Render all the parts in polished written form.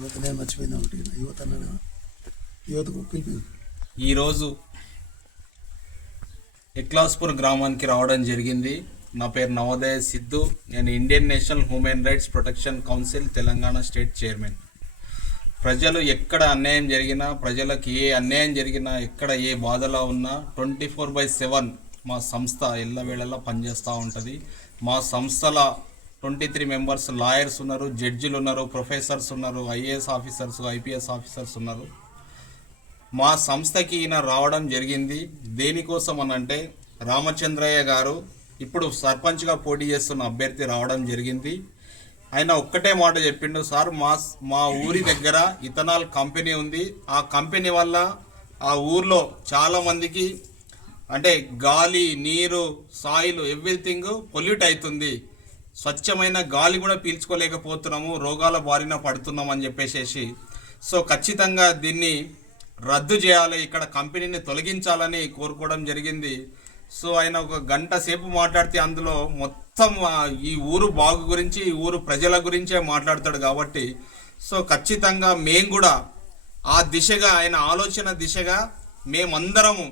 యువతనే మర్చిపోయింది ఒకటి యువతకు పిలిపి ఈరోజు ఎక్లాస్పూర్ గ్రామానికి రావడం జరిగింది. నా పేరు నవోదయ సిద్ధు. నేను Indian national human rights protection council Telangana state chairman. ప్రజలు ఎక్కడ అన్యాయం జరిగినా, ప్రజలకు ఏ అన్యాయం జరిగినా, ఎక్కడ ఏ బాధలో ఉన్నా 24/7 మా సంస్థ ఎల్లవేళలా పనిచేస్తూ ఉంటుంది. మా సంస్థల 23 మెంబర్స్ లాయర్స్ ఉన్నారు, జడ్జిలు ఉన్నారు, ప్రొఫెసర్స్ ఉన్నారు, ఐఏఎస్ ఆఫీసర్స్, ఐపీఎస్ ఆఫీసర్స్ ఉన్నారు. మా సంస్థకి ఈయన రావడం జరిగింది దేనికోసం అనంటే, రామచంద్రయ్య గారు ఇప్పుడు సర్పంచ్గా పోటీ చేస్తున్న అభ్యర్థి రావడం జరిగింది. ఆయన ఒక్కటే మాట చెప్పిండు, సార్ మా ఊరి దగ్గర ఇథనాల్ కంపెనీ ఉంది. ఆ కంపెనీ వల్ల ఆ ఊర్లో చాలామందికి అంటే గాలి, నీరు, సాయిల్ ఎవ్రీథింగ్ పొల్యూట్ అవుతుంది. స్వచ్ఛమైన గాలి కూడా పీల్చుకోలేకపోతున్నాము, రోగాల బారిన పడుతున్నాం అని చెప్పేసి. సో ఖచ్చితంగా దీన్ని రద్దు చేయాలి, ఇక్కడ కంపెనీని తొలగించాలని కోరుకోవడం జరిగింది. సో ఆయన ఒక గంట సేపు మాట్లాడితే అందులో మొత్తం ఈ ఊరు బాగు గురించి, ఈ ఊరు ప్రజల గురించే మాట్లాడతాడు కాబట్టి సో ఖచ్చితంగా మేము కూడా ఆ దిశగా, ఆయన ఆలోచన దిశగా మేమందరము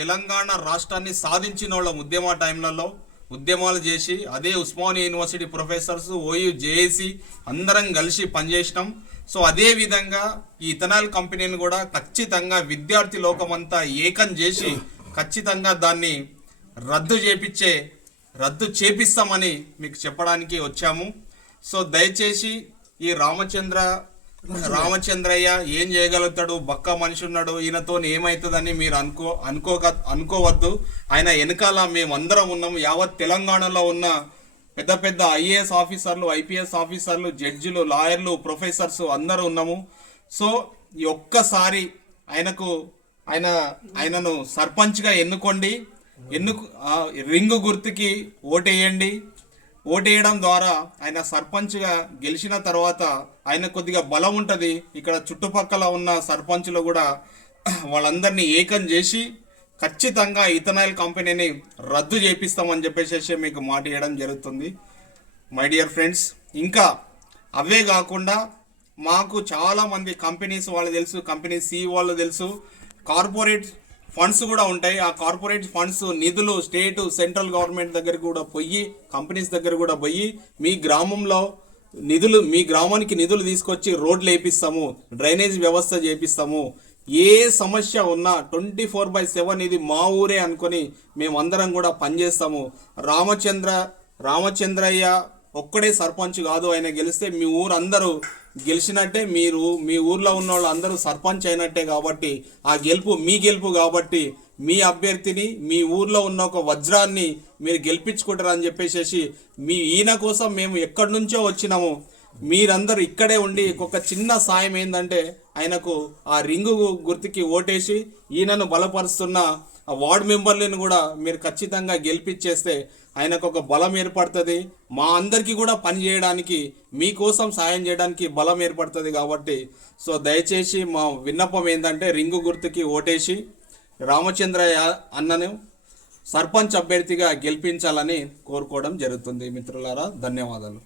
తెలంగాణ రాష్ట్రాన్ని సాధించిన వాళ్ళం ఉద్యమ టైంలలో ఉద్యమాలు చేసి, అదే Osmania university professors, OU, JAC అందరం కలిసి పనిచేసినాం. సో అదే విధంగా ఈ ఇథనాల్ కంపెనీని కూడా ఖచ్చితంగా విద్యార్థి లోకమంతా ఏకం చేసి ఖచ్చితంగా దాన్ని రద్దు చేపిస్తామని మీకు చెప్పడానికి వచ్చాము. సో దయచేసి ఈ రామచంద్రయ్య ఏం చేయగలుగుతాడు, బక్క మనిషి ఉన్నాడు, ఈయనతో ఏమవుతుందని మీరు అనుకోవద్దు. ఆయన వెనకాల మేమందరం ఉన్నాము. యావత్ తెలంగాణలో ఉన్న పెద్ద పెద్ద ఐఏఎస్ ఆఫీసర్లు, ఐపీఎస్ ఆఫీసర్లు, జడ్జిలు, లాయర్లు, ప్రొఫెసర్స్ అందరూ ఉన్నాము. సో ఈ ఒక్కసారి ఆయనను సర్పంచ్గా ఎన్నుకోండి. రింగు గుర్తుకి ఓటేయండి. ఓటేయడం ద్వారా ఆయన సర్పంచ్గా గెలిచిన తర్వాత ఆయన కొద్దిగా బలం ఉంటుంది. ఇక్కడ చుట్టుపక్కల ఉన్న సర్పంచులు కూడా వాళ్ళందరినీ ఏకం చేసి ఖచ్చితంగా ఇథనాల్ కంపెనీని రద్దు చేపిస్తామని చెప్పేసి మీకు మాట ఇవ్వడం జరుగుతుంది. మై డియర్ ఫ్రెండ్స్, ఇంకా అవే కాకుండా మాకు చాలామంది కంపెనీస్ వాళ్ళు తెలుసు, కంపెనీ CEO వాళ్ళు తెలుసు, కార్పొరేట్ ఫండ్స్ కూడా ఉంటాయి. ఆ కార్పొరేట్ ఫండ్స్ నిధులు స్టేట్, సెంట్రల్ గవర్నమెంట్ దగ్గర కూడా పోయి, కంపెనీస్ దగ్గర కూడా పోయి మీ గ్రామానికి నిధులు తీసుకొచ్చి రోడ్లు వేపిస్తాము, డ్రైనేజ్ వ్యవస్థ చేపిస్తాము. ఏ సమస్య ఉన్నా 24/7 ఇది మా ఊరే అనుకొని మేమందరం కూడా పనిచేస్తాము. రామచంద్రయ్య ఒక్కడే సర్పంచ్ కాదు, ఆయన గెలిస్తే మీ ఊరందరూ గెలిచినట్టే, మీ ఊర్లో ఉన్న వాళ్ళు అందరూ సర్పంచ్ అయినట్టే. కాబట్టి ఆ గెలుపు మీ గెలుపు కాబట్టి మీ అభ్యర్థిని, మీ ఊర్లో ఉన్న ఒక వజ్రాన్ని మీరు గెలిపించుకుంటారని చెప్పేసి ఈయన కోసం మేము ఎక్కడి నుంచో వచ్చినాము. మీరందరూ ఇక్కడే ఉండి ఒక చిన్న సాయం ఏంటంటే, ఆయనకు ఆ రింగు గుర్తుకి ఓటేసి ఈయనను బలపరుస్తున్న ఆ వార్డు మెంబర్లను కూడా మీరు ఖచ్చితంగా గెలిపించేస్తే ఆయనకు ఒక బలం ఏర్పడుతుంది. మా అందరికీ కూడా పని చేయడానికి, మీకోసం సాయం చేయడానికి బలం ఏర్పడుతుంది. కాబట్టి సో దయచేసి మా విన్నపం ఏంటంటే, రింగు గుర్తుకి ఓటేసి రామచంద్రయ్య అన్నను సర్పంచ్ అభ్యర్థిగా గెలిపించాలని కోరుకోవడం జరుగుతుంది. మిత్రులారా, ధన్యవాదాలు.